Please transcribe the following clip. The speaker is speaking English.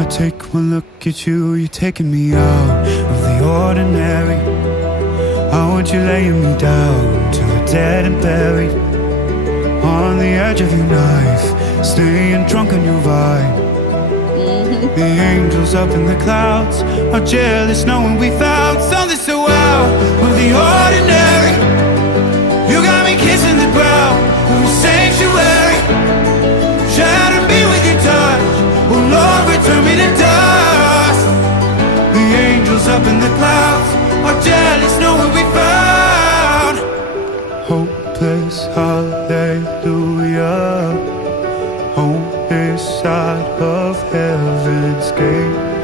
I take one look at you, you're taking me out of the ordinary. I want you laying me down to a dead and buried, on the edge of your knife, staying drunk on your vine. The angels up in the clouds are jealous knowing we found something so out of the ordinary. You got me kissing the ground of a sanctuary, shatter me with your touch, oh Lord, return me to dust. The angels up in the clouds are jealous knowing we found hopeless hallelujah, home this side of heaven's gate.